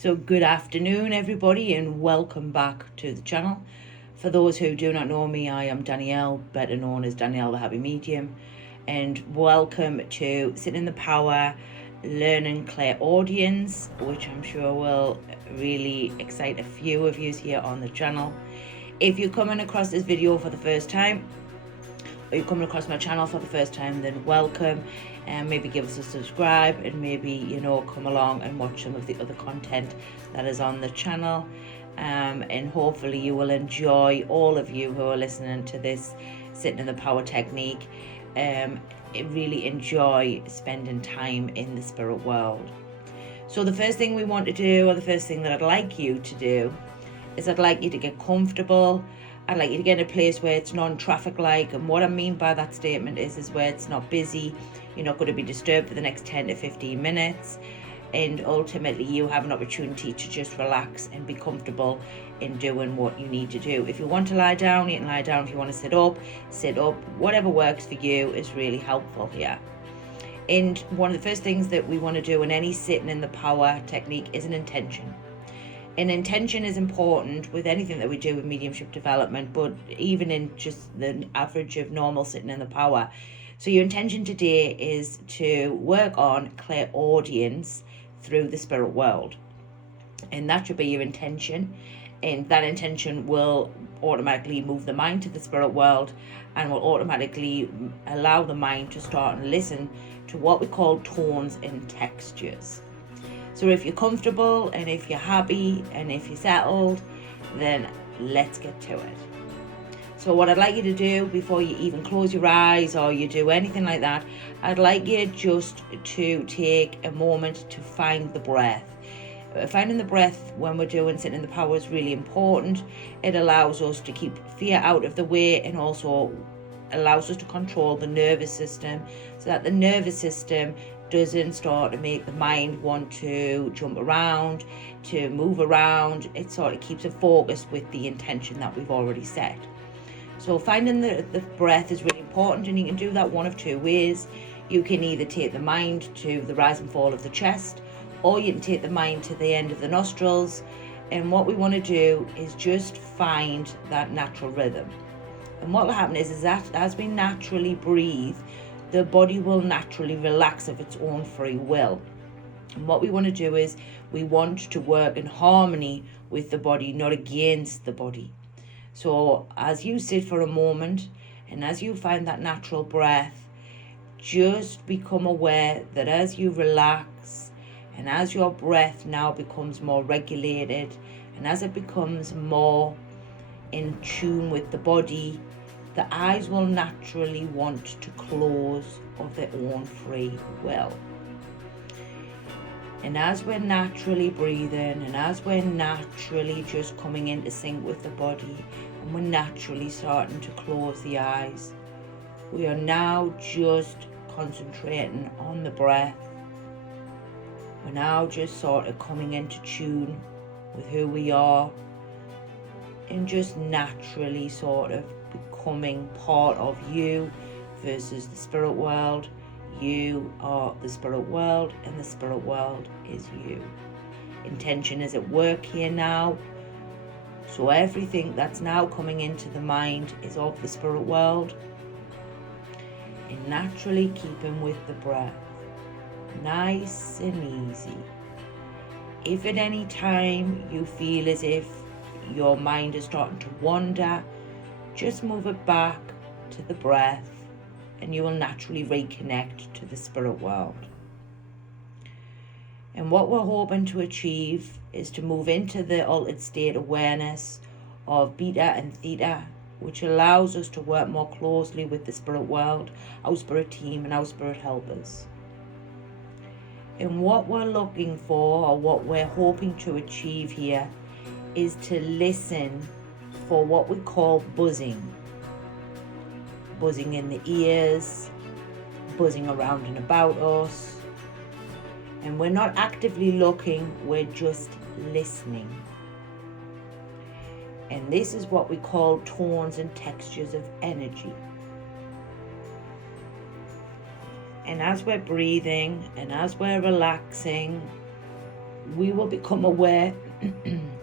So good afternoon everybody and welcome back to the channel. For those who do not know me, I am Danielle, better known as Danielle the Happy Medium, and welcome to Sitting in the Power, Learning Clairaudience, which I'm sure will really excite a few of you here on the channel. If you're coming across this video for the first time, or you're coming across my channel for the first time, then welcome, and maybe give us a subscribe, and maybe come along and watch some of the other content that is on the channel, and hopefully you will enjoy, all of you who are listening to this Sitting in the Power technique, really enjoy spending time in the spirit world. So the first thing we want to do, or the first thing that I'd like you to do, is I'd like you to get comfortable. I'd like you to get in a place where it's non-traffic like, and what I mean by that statement is where it's not busy, you're not going to be disturbed for the next 10 to 15 minutes, and ultimately you have an opportunity to just relax and be comfortable in doing what you need to do. If you want to lie down, you can lie down. If you want to sit up, whatever works for you is really helpful here. And one of the first things that we want to do in any sitting in the power technique is an intention. An intention is important with anything that we do with mediumship development, but even in just the average of normal sitting in the power. So your intention today is to work on clairaudience through the spirit world, and that should be your intention. And that intention will automatically move the mind to the spirit world, and will automatically allow the mind to start and listen to what we call tones and textures. So if you're comfortable, and if you're happy, and if you're settled, then let's get to it. So what I'd like you to do before you even close your eyes or you do anything like that, I'd like you just to take a moment to find the breath. Finding the breath when we're doing sitting in the power is really important. It allows us to keep fear out of the way, and also allows us to control the nervous system, so that the nervous system doesn't start to make the mind want to jump around, to move around. It sort of keeps it focused with the intention that we've already set. So finding the breath is really important, and you can do that one of two ways. You can either take the mind to the rise and fall of the chest, or you can take the mind to the end of the nostrils. And what we want to do is just find that natural rhythm. And what will happen is that as we naturally breathe, the body will naturally relax of its own free will. And what we want to do is we want to work in harmony with the body, not against the body. So as you sit for a moment, and as you find that natural breath, just become aware that as you relax, and as your breath now becomes more regulated, and as it becomes more in tune with the body, the eyes will naturally want to close of their own free will. And as we're naturally breathing, and as we're naturally just coming into sync with the body, and we're naturally starting to close the eyes, we are now just concentrating on the breath. We're now just sort of coming into tune with who we are, and just naturally sort of becoming part of you versus the spirit world. You are the spirit world, and the spirit world is you. Intention is at work here now. So everything that's now coming into the mind is of the spirit world, and naturally keeping with the breath, nice and easy. If at any time you feel as if your mind is starting to wander, just move it back to the breath, and you will naturally reconnect to the spirit world. And what we're hoping to achieve is to move into the altered state awareness of beta and theta, which allows us to work more closely with the spirit world, our spirit team, and our spirit helpers. And what we're looking for, or what we're hoping to achieve here, is to listen for what we call buzzing. Buzzing in the ears, buzzing around and about us. And we're not actively looking, we're just listening. And this is what we call tones and textures of energy. And as we're breathing and as we're relaxing, we will become aware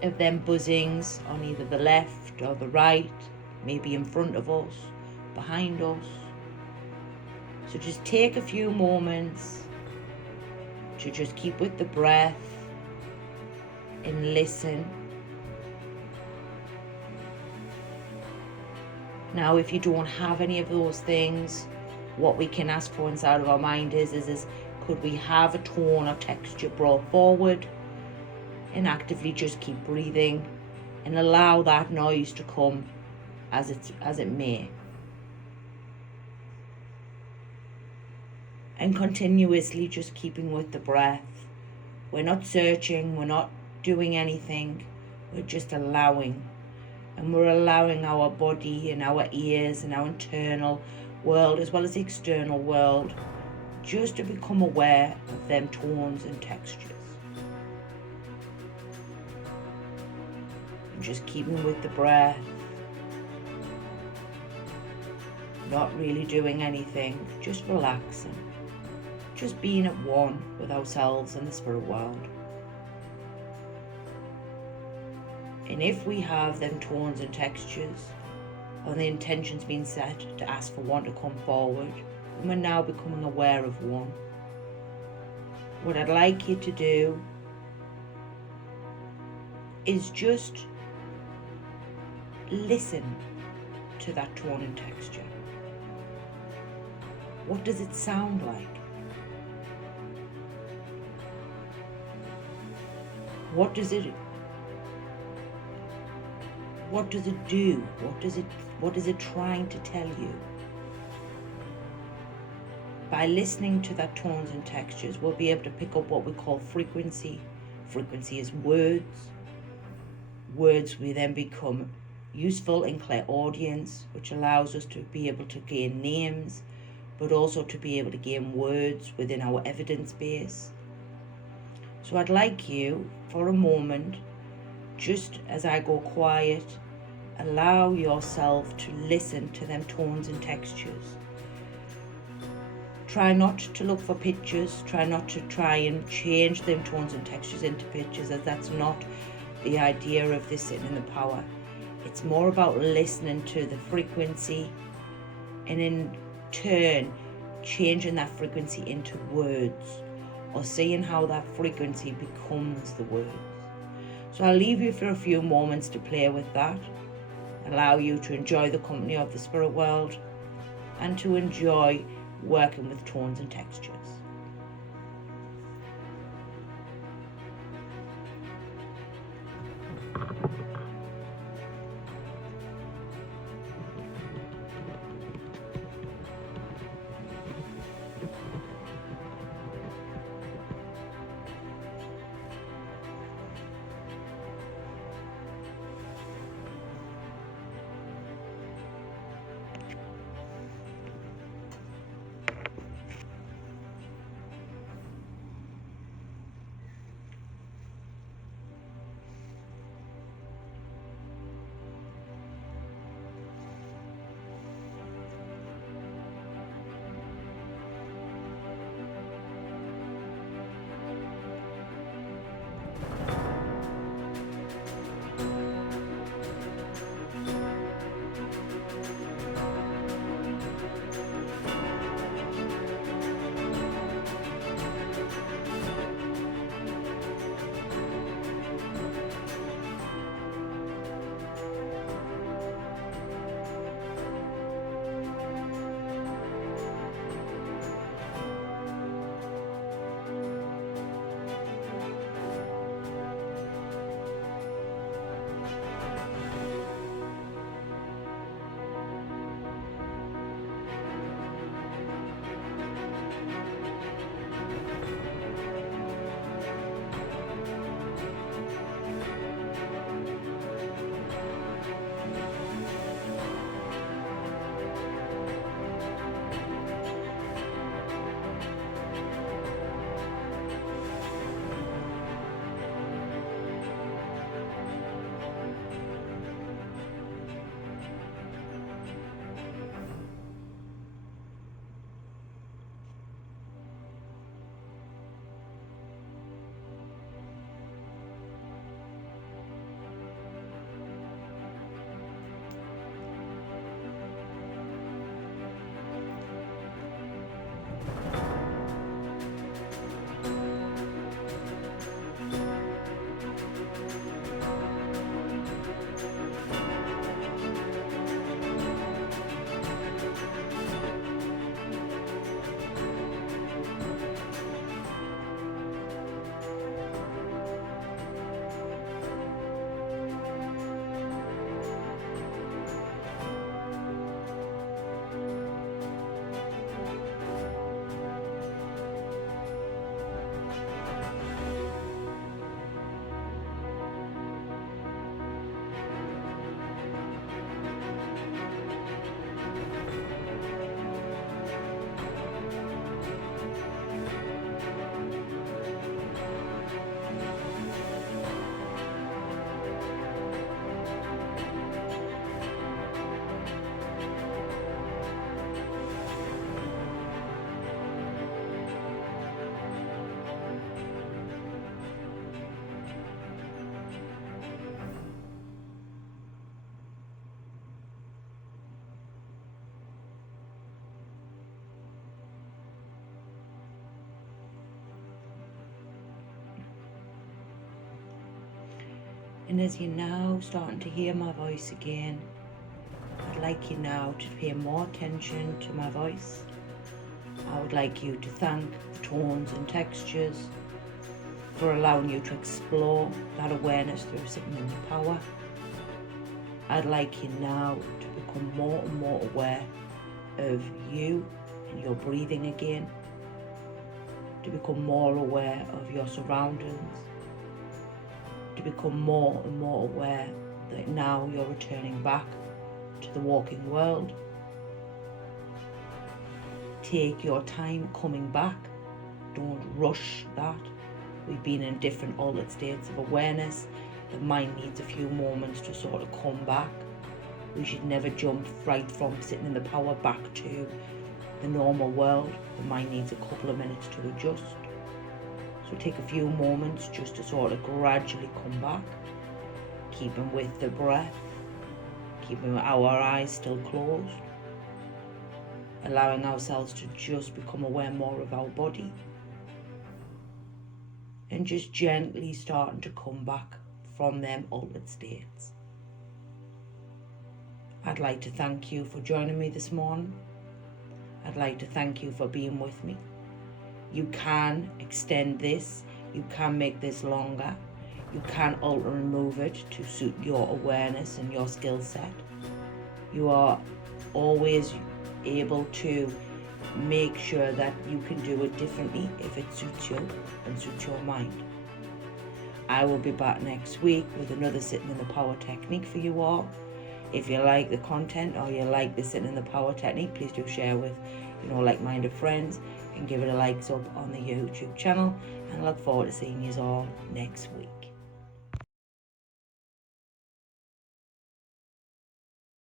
of them buzzings on either the left or the right, maybe in front of us, behind us. So just take a few moments to just keep with the breath and listen. Now, if you don't have any of those things, what we can ask for inside of our mind is could we have a tone or texture brought forward, and actively just keep breathing and allow that noise to come as it may. And continuously just keeping with the breath. We're not searching, we're not doing anything, we're just allowing. And we're allowing our body and our ears and our internal world as well as the external world just to become aware of them tones and textures. And just keeping with the breath, not really doing anything, just relaxing, just being at one with ourselves and the spirit world. And if we have them tones and textures, and the intentions being set to ask for one to come forward, and we're now becoming aware of one, what I'd like you to do is just listen to that tone and texture. What does it sound like? What does it do? What is it trying to tell you? By listening to that tones and textures, we'll be able to pick up what we call frequency. Frequency is words. Words we then become useful in clairaudience, which allows us to be able to gain names, but also to be able to gain words within our evidence base. So I'd like you, for a moment, just as I go quiet, allow yourself to listen to them tones and textures. Try not to look for pictures, try not to try and change them tones and textures into pictures, as that's not the idea of this sitting in the power. It's more about listening to the frequency and in turn changing that frequency into words, or seeing how that frequency becomes the words. So I'll leave you for a few moments to play with that, allow you to enjoy the company of the spirit world and to enjoy working with tones and textures. And as you're now starting to hear my voice again, I'd like you now to pay more attention to my voice. I would like you to thank the tones and textures for allowing you to explore that awareness through sitting in the power. I'd like you now to become more and more aware of you and your breathing again, to become more aware of your surroundings, to become more and more aware that now you're returning back to the walking world. Take your time coming back. Don't rush that. We've been in different altered states of awareness. The mind needs a few moments to sort of come back. We should never jump right from sitting in the power back to the normal world. The mind needs a couple of minutes to adjust. So take a few moments just to sort of gradually come back, keeping with the breath, keeping our eyes still closed, allowing ourselves to just become aware more of our body, and just gently starting to come back from them altered states. I'd like to thank you for joining me this morning. I'd like to thank you for being with me. You can extend this, you can make this longer, you can alter and move it to suit your awareness and your skill set. You are always able to make sure that you can do it differently if it suits you and suits your mind. I will be back next week with another sitting in the power technique for you all. If you like the content or you like the sitting in the power technique, please do share with like-minded friends and give it a likes up on the YouTube channel, and I look forward to seeing you all next week.